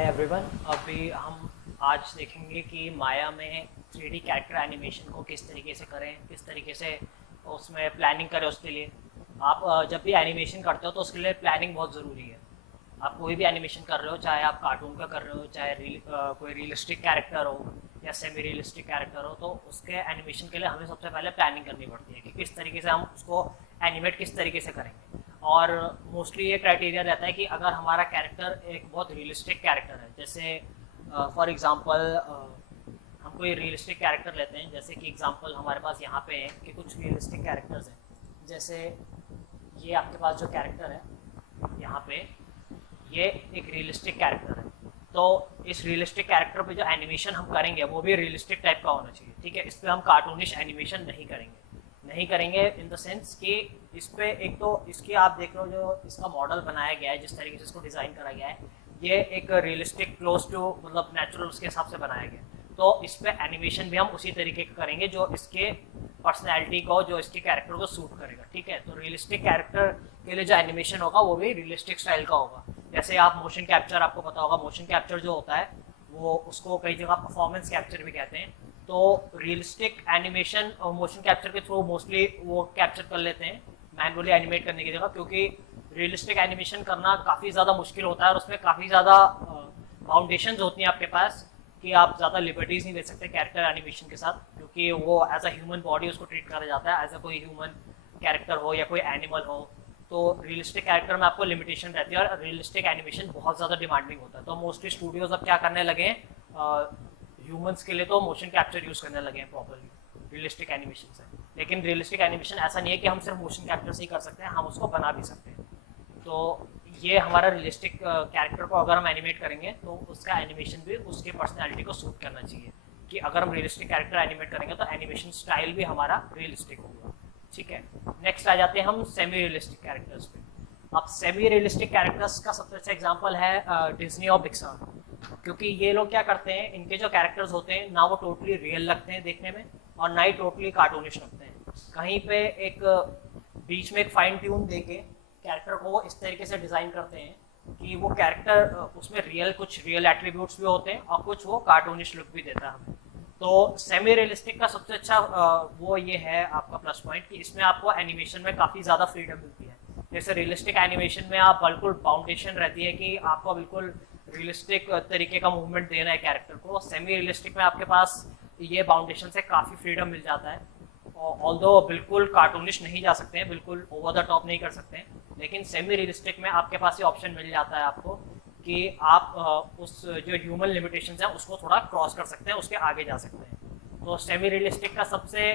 Hi everyone. अभी हम आज देखेंगे कि माया में 3D कैरेक्टर एनिमेशन को किस तरीके से करें, किस तरीके से उसमें प्लानिंग करें। उसके लिए आप जब भी एनिमेशन करते हो तो उसके लिए प्लानिंग बहुत ज़रूरी है। आप कोई भी एनिमेशन कर रहे हो, चाहे आप कार्टून का कर रहे हो, चाहे कोई रियलिस्टिक कैरेक्टर हो या सेमी रियलिस्टिक कैरेक्टर हो, तो उसके एनिमेशन के लिए हमें सबसे पहले प्लानिंग करनी पड़ती है कि किस तरीके से हम उसको एनिमेट किस तरीके से करेंगे। और मोस्टली ये क्राइटेरिया रहता है कि अगर हमारा कैरेक्टर एक बहुत रियलिस्टिक कैरेक्टर है, जैसे फॉर एग्जांपल हम कोई रियलिस्टिक कैरेक्टर लेते हैं, जैसे कि एग्जांपल हमारे पास यहाँ पे है कि कुछ रियलिस्टिक कैरेक्टर्स हैं। जैसे ये आपके पास जो कैरेक्टर है यहाँ पे, ये एक रियलिस्टिक कैरेक्टर है। तो इस रियलिस्टिक कैरेक्टर पे जो एनिमेशन हम करेंगे वो भी रियलिस्टिक टाइप का होना चाहिए, ठीक है। इस पर हम कार्टूनिश एनिमेशन नहीं करेंगे इन द सेंस कि इस पे एक तो इसकी आप देख लो, जो इसका मॉडल बनाया गया है, जिस तरीके से इसको डिज़ाइन करा गया है, ये एक रियलिस्टिक क्लोज टू मतलब नेचुरल उसके हिसाब से बनाया गया है। तो इस पे एनिमेशन भी हम उसी तरीके का करेंगे जो इसके पर्सनैलिटी को, जो इसके कैरेक्टर को सूट करेगा, ठीक है। तो रियलिस्टिक कैरेक्टर के लिए जो एनिमेशन होगा वो भी रियलिस्टिक स्टाइल का होगा। जैसे आप मोशन कैप्चर, आपको पता होगा मोशन कैप्चर जो होता है वो उसको कई जगह परफॉर्मेंस कैप्चर भी कहते हैं। तो रियलिस्टिक एनिमेशन और मोशन कैप्चर के थ्रू मोस्टली वो कैप्चर कर लेते हैं मैनुअली एनिमेट करने की जगह, क्योंकि रियलिस्टिक एनिमेशन करना काफ़ी ज़्यादा मुश्किल होता है और उसमें काफ़ी ज़्यादा बाउंडेशंस होती हैं आपके पास कि आप ज़्यादा लिबर्टीज़ नहीं ले सकते कैरेक्टर एनिमेशन के साथ, क्योंकि वो एज अ ह्यूमन बॉडी उसको ट्रीट करा जाता है, एज अ कोई ह्यूमन कैरेक्टर हो या कोई एनिमल हो। तो रियलिस्टिक कैरेक्टर में आपको लिमिटेशन रहती है और रियलिस्टिक एनिमेशन बहुत ज़्यादा डिमांडिंग होता है। तो मोस्टली स्टूडियोज अब क्या करने लगे हैं, ह्यूमंस के लिए तो मोशन कैप्चर यूज़ करने लगे हैं प्रॉपरली रियलिस्टिक एनिमेशन से। लेकिन रियलिस्टिक एनिमेशन ऐसा नहीं है कि हम सिर्फ मोशन कैप्चर से ही कर सकते हैं, हम उसको बना भी सकते हैं। तो ये हमारा रियलिस्टिक कैरेक्टर को अगर हम एनिमेट करेंगे तो उसका एनिमेशन भी उसके पर्सनैलिटी को सूट करना चाहिए, कि अगर हम रियलिस्टिक कैरेक्टर एनिमेट करेंगे तो एनिमेशन स्टाइल भी हमारा रियलिस्टिक होगा, ठीक है। नेक्स्ट आ जाते हैं हम सेमी रियलिस्टिक कैरेक्टर्स पे। अब सेमी रियलिस्टिक कैरेक्टर्स का सबसे अच्छा एग्जांपल है डिज्नी और पिक्सार, क्योंकि ये लोग क्या करते हैं, इनके जो कैरेक्टर्स होते हैं ना वो टोटली रियल लगते हैं देखने में और ना ही टोटली कार्टूनिश लगते हैं। कहीं पे एक बीच में एक फाइन ट्यून देके कैरेक्टर को वो इस तरीके से डिज़ाइन करते हैं कि वो कैरेक्टर उसमें कुछ रियल एट्रीब्यूट्स भी होते हैं और कुछ वो कार्टूनिश लुक भी देता है हमें। तो सेमी रियलिस्टिक का सबसे अच्छा वो ये है आपका प्लस पॉइंट कि इसमें आपको एनिमेशन में काफ़ी ज़्यादा फ्रीडम मिलती है। जैसे रियलिस्टिक एनिमेशन में आप बिल्कुल बाउंडेशन रहती है कि आपको बिल्कुल रियलिस्टिक तरीके का मूवमेंट देना है कैरेक्टर को। सेमी रियलिस्टिक में आपके पास ये बाउंडेशन से काफ़ी फ्रीडम मिल जाता है। ऑल्दो बिल्कुल कार्टूनिश नहीं जा सकते हैं, बिल्कुल ओवर द टॉप नहीं कर सकते हैं, लेकिन सेमी रियलिस्टिक में आपके पास ये ऑप्शन मिल जाता है आपको कि आप उस जो ह्यूमन लिमिटेशंस हैं उसको थोड़ा क्रॉस कर सकते हैं, उसके आगे जा सकते हैं। तो सेमी रियलिस्टिक का सबसे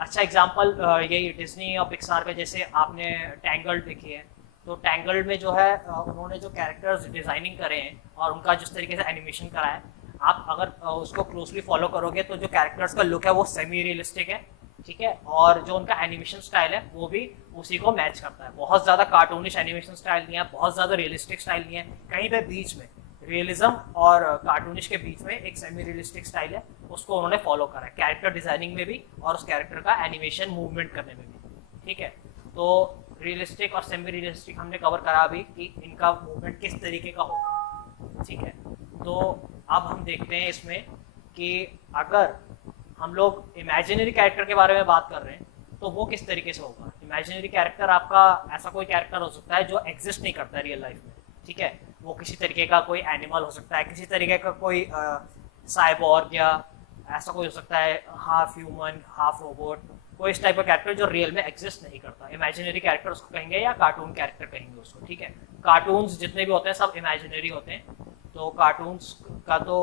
अच्छा एग्जांपल यही डिज्नी और पिक्सार का, जैसे आपने टैंगल्ड देखी है। तो टैंगल्ड में जो है उन्होंने जो कैरेक्टर्स डिज़ाइनिंग करे हैं और उनका जिस तरीके से एनिमेशन करा है, आप अगर उसको क्लोजली फॉलो करोगे तो जो कैरेक्टर्स का लुक है वो सेमी रियलिस्टिक है, ठीक है। और जो उनका एनिमेशन स्टाइल है वो भी उसी को मैच करता है। बहुत ज़्यादा कार्टूनिश एनिमेशन स्टाइल नहीं है, बहुत ज़्यादा रियलिस्टिक स्टाइल नहीं है, कहीं पे बीच में रियलिज्म और कार्टूनिश के बीच में एक सेमी रियलिस्टिक स्टाइल है, उसको उन्होंने फॉलो करा है कैरेक्टर डिज़ाइनिंग में भी और उस कैरेक्टर का एनिमेशन मूवमेंट करने में भी, ठीक है। तो रियलिस्टिक और सेमी रियलिस्टिक हमने कवर करा अभी कि इनका मूवमेंट किस तरीके का होगा, ठीक है। तो अब हम देखते हैं इसमें कि अगर हम लोग इमेजिनरी कैरेक्टर के बारे में बात कर रहे हैं तो वो किस तरीके से होगा। इमेजिनरी कैरेक्टर आपका ऐसा कोई कैरेक्टर हो सकता है जो एग्जिस्ट नहीं करता है रियल लाइफ में, ठीक है। वो किसी तरीके का कोई एनिमल हो सकता है, किसी तरीके का कोई साइबॉर्ग या ऐसा कोई हो सकता है, हाफ ह्यूमन हाफ रोबोट, कोई इस टाइप का कैरेक्टर जो रियल में एग्जिस्ट नहीं करता। इमेजिनरी कैरेक्टर उसको कहेंगे या कार्टून कैरेक्टर कहेंगे उसको, ठीक है। कार्टून्स जितने भी होते हैं सब इमेजिनरी होते हैं। तो कार्टून्स का तो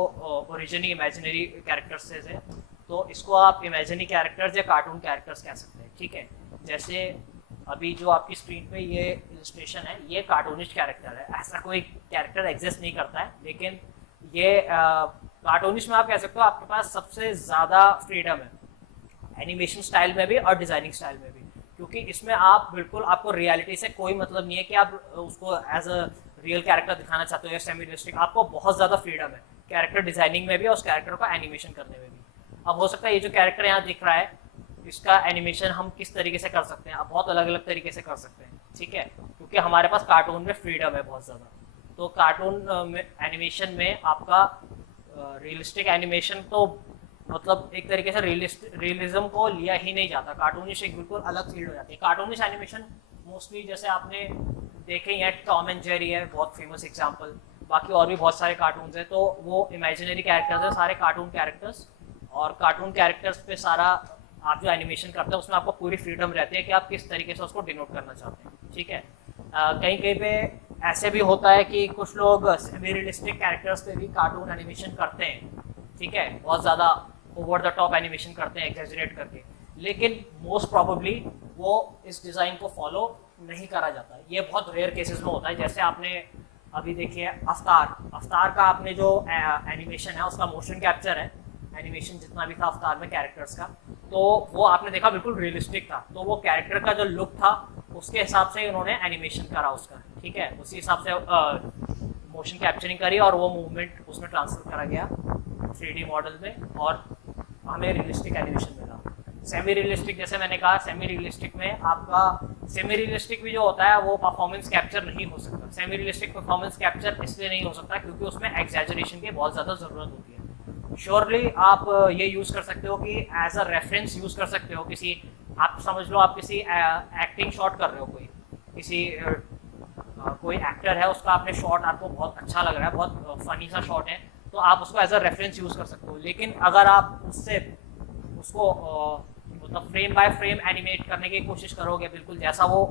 ओरिजिन ही इमेजिनरी कैरेक्टर्स से है, तो इसको आप इमेजिनरी कैरेक्टर्स या कार्टून कैरेक्टर्स कह सकते हैं, ठीक है। जैसे अभी जो आपकी स्क्रीन पे ये इलस्ट्रेशन है, ये कार्टूनिश कैरेक्टर है, ऐसा कोई कैरेक्टर एग्जिस्ट नहीं करता है, लेकिन ये कार्टूनिश में आप कह सकते हो आपके पास सबसे ज़्यादा फ्रीडम है एनिमेशन स्टाइल में भी और डिज़ाइनिंग स्टाइल में भी, क्योंकि इसमें आप बिल्कुल, आपको रियलिटी से कोई मतलब नहीं है कि आप उसको एज अ रियल कैरेक्टर दिखाना चाहते हो या सेमी रियलिस्टिक। आपको बहुत ज़्यादा फ्रीडम है कैरेक्टर डिज़ाइनिंग में भी और उस कैरेक्टर को एनिमेशन करने में भी। अब हो सकता है ये जो कैरेक्टर यहाँ दिख रहा है इसका एनिमेशन हम किस तरीके से कर सकते हैं, अब बहुत अलग अलग तरीके से कर सकते हैं, ठीक है, क्योंकि हमारे पास कार्टून में फ्रीडम है बहुत ज़्यादा। तो कार्टून एनिमेशन में आपका रियलिस्टिक एनिमेशन तो मतलब एक तरीके से रियलिज्म को लिया ही नहीं जाता, कार्टूनिश एक बिल्कुल अलग फील्ड हो जाती है। कार्टूनिश एनिमेशन मोस्टली जैसे आपने देखे हैं, टॉम एंड जेरी है बहुत फेमस एग्जांपल, बाकी और भी बहुत सारे कार्टून्स हैं, तो वो इमेजिनरी कैरेक्टर्स हैं सारे कार्टून कैरेक्टर्स, और कार्टून कैरेक्टर्स पे सारा आप जो एनिमेशन करते हैं उसमें आपको पूरी फ्रीडम रहती है कि आप किस तरीके से उसको डिनोट करना चाहते हैं, ठीक है। कहीं कहीं पे ऐसे भी होता है कि कुछ लोग सेमी रियलिस्टिक कैरेक्टर्स पे भी कार्टून एनिमेशन करते हैं, ठीक है, बहुत ज़्यादा ओवर द टॉप एनिमेशन करते हैं एग्जैजरेट करके, लेकिन मोस्ट प्रोबेबली वो इस डिज़ाइन को फॉलो नहीं करा जाता। ये बहुत रेयर केसेस में होता है, जैसे आपने अभी देखिए अवतार का आपने जो एनिमेशन है उसका मोशन कैप्चर है, एनिमेशन जितना भी था अवतार में कैरेक्टर्स का, तो वो आपने देखा बिल्कुल रियलिस्टिक था, तो वो कैरेक्टर का जो लुक था उसके हिसाब से उन्होंने एनिमेशन करा उसका, ठीक है, उसी हिसाब से मोशन कैप्चरिंग करी और वो मूवमेंट उसमें ट्रांसफर करा गया 3D मॉडल में और हमें रियलिस्टिक एनिमेशन मिला। सेमी रियलिस्टिक जैसे मैंने कहा, सेमी रियलिस्टिक में आपका सेमी रियलिस्टिक भी जो होता है वो परफॉर्मेंस कैप्चर नहीं हो सकता। सेमी रियलिस्टिक परफॉर्मेंस कैप्चर इसलिए नहीं हो सकता क्योंकि उसमें एग्जैजरेशन की बहुत ज़्यादा ज़रूरत होती है। श्योरली आप ये यूज़ कर सकते हो कि एज अ रेफरेंस यूज़ कर सकते हो, किसी आप समझ लो आप किसी एक्टिंग शॉट कर रहे हो, कोई एक्टर है उसका आपने शॉट आपको बहुत अच्छा लग रहा है, बहुत फनी सा शॉट है, तो आप उसको एज अ रेफरेंस यूज़ कर सकते हो। लेकिन अगर आप उसको मतलब फ्रेम बाय फ्रेम एनिमेट करने की कोशिश करोगे बिल्कुल जैसा वो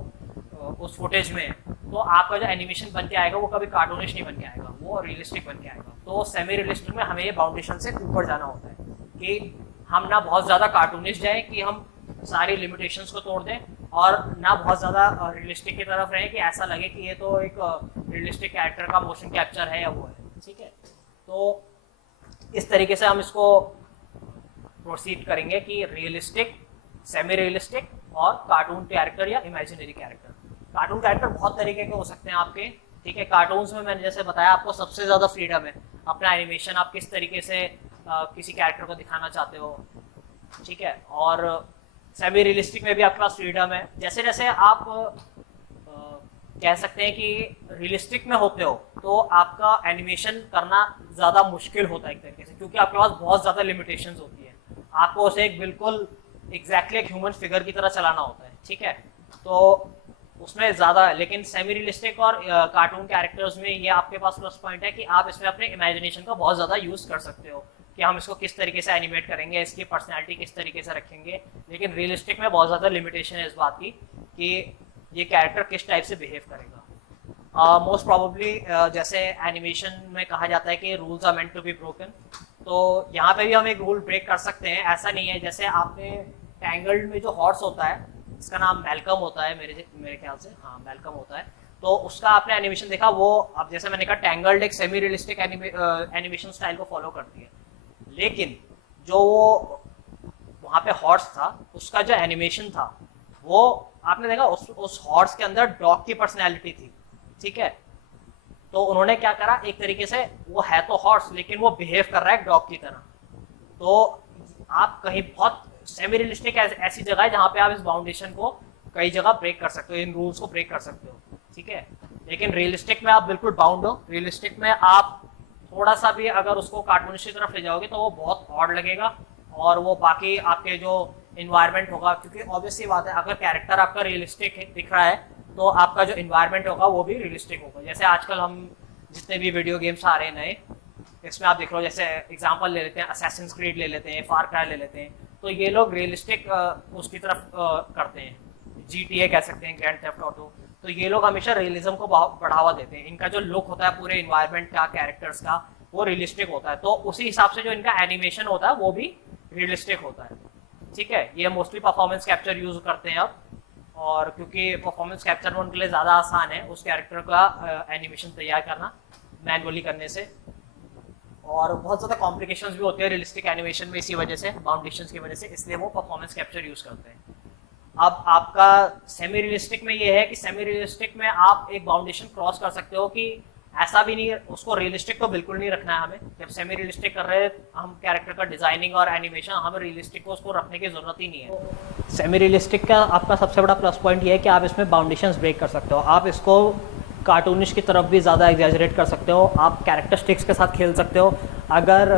उस फुटेज में, तो आपका जो एनिमेशन बन के आएगा वो कभी कार्टूनिश नहीं बन के आएगा, वो रियलिस्टिक बन के आएगा। तो सेमी रियलिस्टिक में हमें ये बाउंडेशन से ऊपर जाना होता है कि हम ना बहुत ज़्यादा कार्टूनिश जाए कि हम सारी लिमिटेशंस को तोड़ दें, और ना बहुत ज़्यादा रियलिस्टिक की तरफ रहे कि ऐसा लगे कि ये तो एक रियलिस्टिक कैरेक्टर का मोशन कैप्चर है या वो है, ठीक है। तो इस तरीके से हम इसको प्रोसीड करेंगे कि रियलिस्टिक, सेमी रियलिस्टिक और कार्टून कैरेक्टर या इमेजिनरी कैरेक्टर। कार्टून कैरेक्टर बहुत तरीके के हो सकते हैं आपके, ठीक है। कार्टून्स में मैंने जैसे बताया आपको सबसे ज़्यादा फ्रीडम है, अपना एनिमेशन आप किस तरीके से किसी कैरेक्टर को दिखाना चाहते हो, ठीक है। और सेमी रियलिस्टिक में भी आपके पास फ्रीडम है। जैसे जैसे आप कह सकते हैं कि रियलिस्टिक में होते हो तो आपका एनिमेशन करना ज़्यादा मुश्किल होता है एक तरीके से, क्योंकि आपके पास बहुत ज़्यादा लिमिटेशंस होती है, आपको उसे एक बिल्कुल एग्जैक्टली एक ह्यूमन फिगर की तरह चलाना होता है, ठीक है। तो उसमें ज़्यादा, लेकिन सेमी रियलिस्टिक और कार्टून कैरेक्टर्स में ये आपके पास प्लस पॉइंट है कि आप इसमें अपने इमेजिनेशन का बहुत ज़्यादा यूज़ कर सकते हो कि हम इसको किस तरीके से एनिमेट करेंगे, इसकी पर्सनैलिटी किस तरीके से रखेंगे। लेकिन रियलिस्टिक में बहुत ज़्यादा लिमिटेशन है इस बात की कि ये कैरेक्टर किस टाइप से बिहेव करेगा। मोस्ट प्रॉबेबली जैसे एनिमेशन में कहा जाता है कि rules are meant to be broken, तो यहाँ पे भी हम एक रूल ब्रेक कर सकते हैं। ऐसा नहीं है, जैसे आपने टैंगल्ड में जो हॉर्स होता है, इसका नाम मैल्कम होता है मेरे ख्याल से, हाँ मैल्कम होता है, तो उसका आपने एनिमेशन देखा, वो अब जैसे मैंने कहा टैंगल्ड एक सेमी रियलिस्टिक एनिमेशन स्टाइल को फॉलो करती है, लेकिन जो वो वहाँ पे हॉर्स था उसका जो एनिमेशन था वो आपने देखा उस हॉर्स के अंदर डॉग की पर्सनैलिटी थी, ठीक है। तो उन्होंने क्या करा, एक तरीके से वो है तो हॉर्स लेकिन वो बिहेव कर रहा है डॉग की तरह। तो आप कहीं बहुत सेमी रियलिस्टिक ऐसी जगह है जहाँ पे आप इस बाउंडेशन को कई जगह ब्रेक कर सकते हो, इन रूल्स को ब्रेक कर सकते हो, ठीक है। लेकिन रियलिस्टिक में आप बिल्कुल बाउंड हो। रियलिस्टिक में आप थोड़ा सा भी अगर उसको कार्टूनिश की तरफ ले जाओगे तो वो बहुत ऑड लगेगा, और वो बाकी आपके जो इन्वायरमेंट होगा, क्योंकि ऑब्वियसली बात है अगर कैरेक्टर आपका रियलिस्टिक दिख रहा है तो आपका जो इन्वायरमेंट होगा वो भी रियलिस्टिक होगा। जैसे आजकल हम जितने भी वीडियो गेम्स आ रहे हैं नए, इसमें आप देख लो, जैसे एग्जांपल ले लेते हैं असैसिन्स क्रीड ले लेते हैं, फार क्राई ले लेते हैं, तो ये लोग रियलिस्टिक उसकी तरफ करते हैं। GTA कह सकते हैं, ग्रैंड थेफ्ट ऑटो, तो ये लोग हमेशा रियलिज्म को बढ़ावा देते हैं। इनका जो लुक होता है पूरे इन्वायरमेंट का, कैरेक्टर्स का, वो रियलिस्टिक होता है, तो उसी हिसाब से जो इनका एनिमेशन होता है वो भी रियलिस्टिक होता है, ठीक है। ये मोस्टली परफॉर्मेंस कैप्चर यूज करते हैं अब, और क्योंकि परफॉर्मेंस कैप्चर में उनके लिए ज़्यादा आसान है उस कैरेक्टर का एनिमेशन तैयार करना मैनुअली करने से, और बहुत ज़्यादा कॉम्प्लिकेशंस भी होते हैं रियलिस्टिक एनिमेशन में इसी वजह से, बाउंडेशंस की वजह से, इसलिए वो परफॉर्मेंस कैप्चर यूज़ करते हैं। अब आपका सेमी रियलिस्टिक में ये है कि सेमी रियलिस्टिक में आप एक बाउंडेशन क्रॉस कर सकते हो कि ऐसा भी नहीं, उसको रियलिस्टिक तो बिल्कुल नहीं रखना है हमें। जब सेमी रियलिस्टिक कर रहे हैं हम कैरेक्टर का डिजाइनिंग और एनिमेशन, हमें रियलिस्टिक को उसको रखने की जरूरत ही नहीं है। सेमी रियलिस्टिक का आपका सबसे बड़ा प्लस पॉइंट ये है कि आप इसमें बाउंडेशंस ब्रेक कर सकते हो। आप इसको कार्टूनिश की तरफ भी ज़्यादा एग्जैजरेट कर सकते हो, आप कैरेक्टरिस्टिक्स के साथ खेल सकते हो। अगर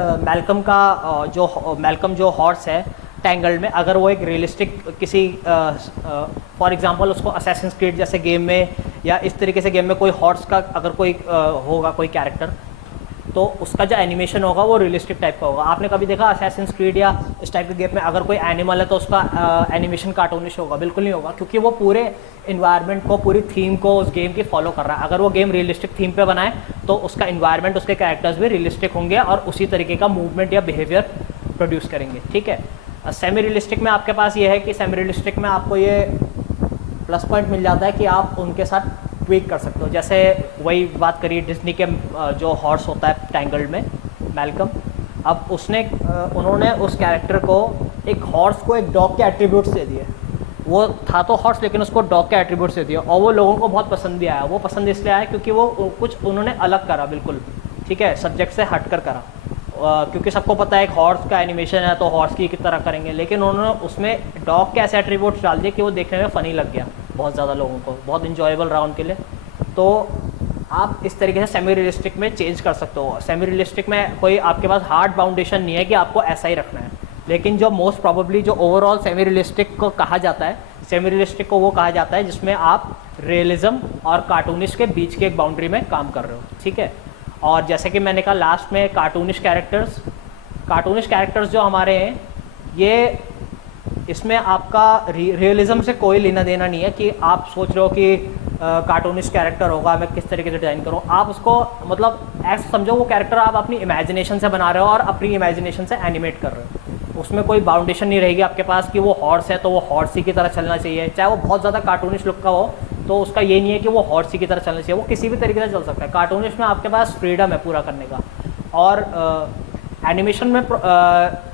मैल्कम जो हॉर्स है टैंगल्ड में, अगर वो एक रियलिस्टिक किसी फॉर एग्जांपल उसको असैसिन्स क्रीड जैसे गेम में या इस तरीके से गेम में कोई हॉर्स का अगर कोई होगा कोई कैरेक्टर, तो उसका जो एनिमेशन होगा वो रियलिस्टिक टाइप का होगा। आपने कभी देखा असैसिन्स क्रीड या इस टाइप के गेम में अगर कोई एनिमल है तो उसका एनिमेशन कार्टूनिश होगा? बिल्कुल नहीं होगा, क्योंकि वो पूरे इन्वायरमेंट को, पूरी थीम को उस गेम की फॉलो कर रहा है। अगर वो गेम रियलिस्टिक थीम पे बनाए तो उसका इन्वायरमेंट, उसके कैरेक्टर्स भी रियलिस्टिक होंगे और उसी तरीके का मूवमेंट या बिहेवियर प्रोड्यूस करेंगे। ठीक है, सेमी रियलिस्टिक में आपके पास ये है कि सेमी रियलिस्टिक में आपको ये प्लस पॉइंट मिल जाता है कि आप उनके साथ ट्वीक कर सकते हो। जैसे वही बात करिए डिज्नी के जो हॉर्स होता है टैंगल्ड में मैल्कम, अब उन्होंने उस कैरेक्टर को एक हॉर्स को एक डॉग के एट्रीब्यूट्स दे दिए। वो था तो हॉर्स लेकिन उसको डॉग के एट्रीब्यूट्स दे दिए और वो लोगों को बहुत पसंद भी आया। वो पसंद इसलिए आया क्योंकि वो कुछ उन्होंने अलग करा, बिल्कुल ठीक है, सब्जेक्ट से हट कर करा। क्योंकि सबको पता है एक हॉर्स का एनिमेशन है तो हॉर्स की तरह करेंगे, लेकिन उन्होंने उसमें डॉग के ऐसे एट्रीब्यूट्स डाल दिए कि वो देखने में फ़नी लग गया बहुत ज़्यादा लोगों को, बहुत इंजॉयबल रहा उनके लिए। तो आप इस तरीके से सेमी रियलिस्टिक में चेंज कर सकते हो। सेमी रियलिस्टिक में कोई आपके पास हार्ड बाउंडेशन नहीं है कि आपको ऐसा ही रखना है, लेकिन जो मोस्ट प्रोबेबली जो ओवरऑल सेमी रियलिस्टिक को कहा जाता है, सेमी रियलिस्टिक को वो कहा जाता है जिसमें आप रियलिज्म और कार्टूनिश के बीच की एक बाउंड्री में काम कर रहे हो। ठीक है, और जैसे कि मैंने कहा लास्ट में कार्टूनिश कैरेक्टर्स जो हमारे हैं, ये इसमें आपका रियलिज्म से कोई लेना देना नहीं है कि आप सोच रहे हो कि कार्टूनिश कैरेक्टर होगा, मैं किस तरीके से डिज़ाइन करूँ। आप उसको मतलब ऐसा समझो वो कैरेक्टर आप अपनी इमेजिनेशन से बना रहे हो और अपनी इमेजिनेशन से एनिमेट कर रहे हो। उसमें कोई बाउंडेशन नहीं रहेगी आपके पास कि वो हॉर्स है तो वो हॉर्सी की तरह चलना चाहिए, चाहे वो बहुत ज़्यादा कार्टूनिश लुक का हो तो उसका ये नहीं है कि वो हॉर्सी की तरह चलना चाहिए, वो किसी भी तरीके से चल सकता है। कार्टूनिश में आपके पास फ्रीडम है पूरा करने का। और एनिमेशन में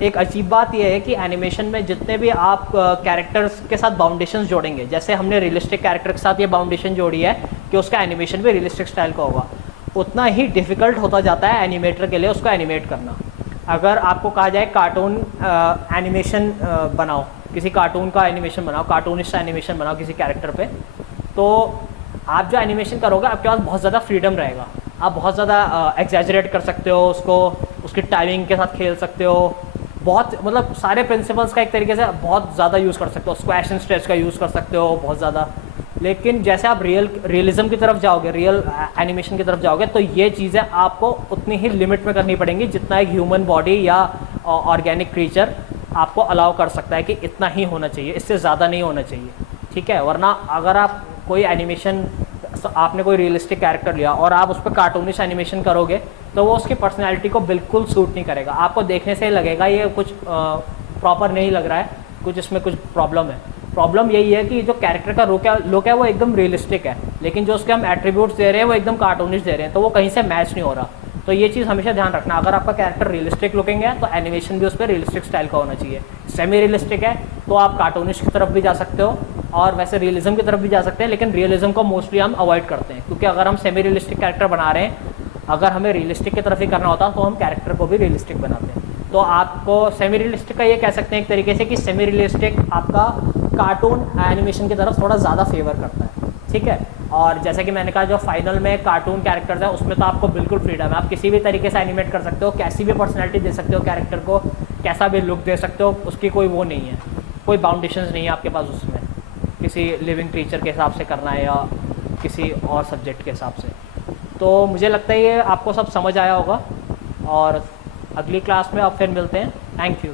एक अजीब बात यह है कि एनिमेशन में जितने भी आप कैरेक्टर्स के साथ बाउंडेशंस जोड़ेंगे, जैसे हमने रियलिस्टिक कैरेक्टर के साथ ये बाउंडेशन जोड़ी है कि उसका एनिमेशन भी रियलिस्टिक स्टाइल का होगा, उतना ही डिफ़िकल्ट होता जाता है एनिमेटर के लिए उसको एनिमेट करना। अगर आपको कहा जाए कार्टून एनिमेशन बनाओ, किसी कार्टून का एनिमेशन बनाओ, कार्टूनिस्ट एनिमेशन बनाओ किसी कैरेक्टर पे, तो आप जो एनिमेशन करोगे आपके पास बहुत ज़्यादा फ्रीडम रहेगा। आप बहुत ज़्यादा एग्जैजरेट कर सकते हो उसको, उसकी टाइमिंग के साथ खेल सकते हो, बहुत मतलब सारे प्रिंसिपल्स का एक तरीके से बहुत ज़्यादा यूज़ कर सकते हो, स्क्वैश एंड स्ट्रेच का यूज़ कर सकते हो बहुत ज़्यादा। लेकिन जैसे आप रियलिज्म की तरफ जाओगे, रियल एनिमेशन की तरफ जाओगे, तो ये चीज़ें आपको उतनी ही लिमिट में करनी पड़ेंगी जितना एक ह्यूमन बॉडी या ऑर्गेनिक क्रीचर आपको अलाउ कर सकता है कि इतना ही होना चाहिए, इससे ज़्यादा नहीं होना चाहिए। ठीक है, वरना अगर आप कोई एनिमेशन, आपने कोई रियलिस्टिक कैरेक्टर लिया और आप उस पर कार्टूनिश एनिमेशन करोगे तो वो उसकी पर्सनैलिटी को बिल्कुल सूट नहीं करेगा। आपको देखने से ही लगेगा ये कुछ प्रॉपर नहीं लग रहा है, कुछ इसमें कुछ प्रॉब्लम है। प्रॉब्लम यही है कि जो कैरेक्टर का लुक है वो एकदम रियलिस्टिक है, लेकिन जो उसके हम एट्रीब्यूट्स दे रहे हैं वो एकदम कार्टूनिश दे रहे हैं, तो वो कहीं से मैच नहीं हो रहा। तो ये चीज़ हमेशा ध्यान रखना, अगर आपका कैरेक्टर रियलिस्टिक लुकिंग है तो एनिमेशन भी उस पर रियलिस्टिक स्टाइल का होना चाहिए। सेमी रियलिस्टिक है तो आप कार्टूनिश की तरफ भी जा सकते हो और वैसे रियलिज्म की तरफ भी जा सकते हैं, लेकिन रियलिज्म को मोस्टली हम अवॉइड करते हैं, क्योंकि अगर हम सेमी रियलिस्टिक कैरेक्टर बना रहे हैं, अगर हमें रियलिस्टिक की तरफ ही करना होता तो हम कैरेक्टर को भी रियलिस्टिक बनाते हैं। तो आपको सेमी रियलिस्टिक का ये कह सकते हैं एक तरीके से कि सेमी रियलिस्टिक आपका कार्टून एनिमेशन की तरफ थोड़ा ज़्यादा फेवर करता है। ठीक है, और जैसे कि मैंने कहा जो फाइनल में कार्टून कैरेक्टर्स है उसमें तो आपको बिल्कुल फ्रीडम है, आप किसी भी तरीके से एनिमेट कर सकते हो, कैसी भी पर्सनैलिटी दे सकते हो कैरेक्टर को, कैसा भी लुक दे सकते हो, उसकी कोई वो नहीं है, कोई बाउंडेशंस नहीं है आपके पास उसमें, किसी लिविंग क्रीचर के हिसाब से करना है या किसी और सब्जेक्ट के हिसाब से। तो मुझे लगता है ये आपको सब समझ आया होगा और अगली क्लास में अब फिर मिलते हैं। Thank you.